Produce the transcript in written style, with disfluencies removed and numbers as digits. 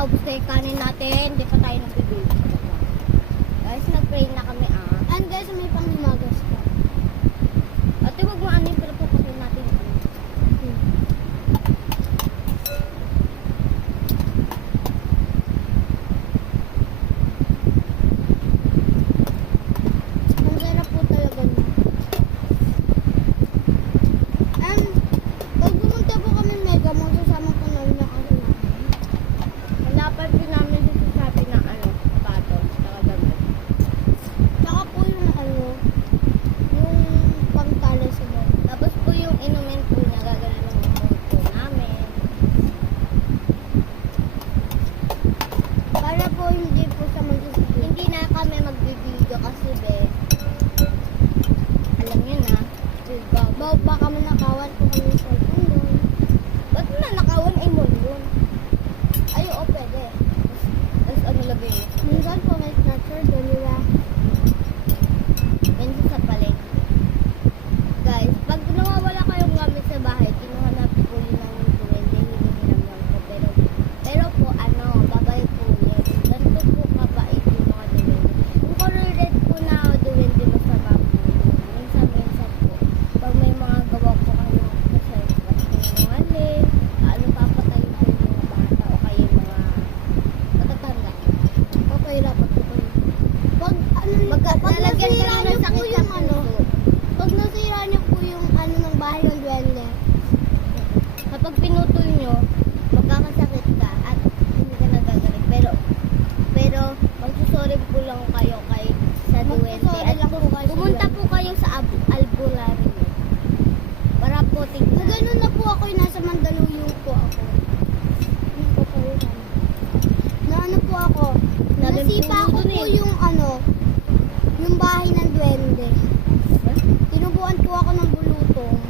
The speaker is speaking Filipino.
paubos na yung kanin natin. Hindi pa tayo nagbibig. Guys, nag-pray na kami And guys, may panghimagas pa. Ate, wag mo ano yung pinapupunin natin. Ang sarap po talaga niya. Pag pumunta po kami Mega Mall, sasama po namin ng ano namin. Hanapan po namin dito sa atin ng sapatos, saka damit. Saka po yung yung pangtala sa loob. Tapos po yung inumin po niya, gagawin ng inumin po namin. Para po hindi po sa hindi na kami magbibideo kasi alam niyo na, baka manakawan po kami sa cellphone doon. Ba't nanakawan ay mall yun? Ay, oo, pwede. Tapos ano lagay? Minsan po may snatcher doon nila. Minsan sa palengke. Guys, pag nawawala kayong gamit sa bahay, kinuhanap po yun ng duwende, hinihiram ko. Pero po, babay po yun. Ganito po kabait yung mga duwende. Yung color red po na duwende masama po. Minsan po. Pag may mga gawa po kayo kasi sinungaling, papatay po yung mga bata o kayo mga matatanda. Papahirapan po kayo. Pag nasira niyo po yung pag nasira niyo po yung ng bahay ng duwende, kapag pinutol niyo, magkakasakit ka at hindi ka nagagaling. Pero magsusorry po lang kayo sa duwende at pumunta po kayo sa albularyo para po tignan. Ganun na po ako, nasa Mandaluyong po ako. Po ako. Nasipa ko po yung yung bahay ng duwende. Tinubuan po ako ng bulutong.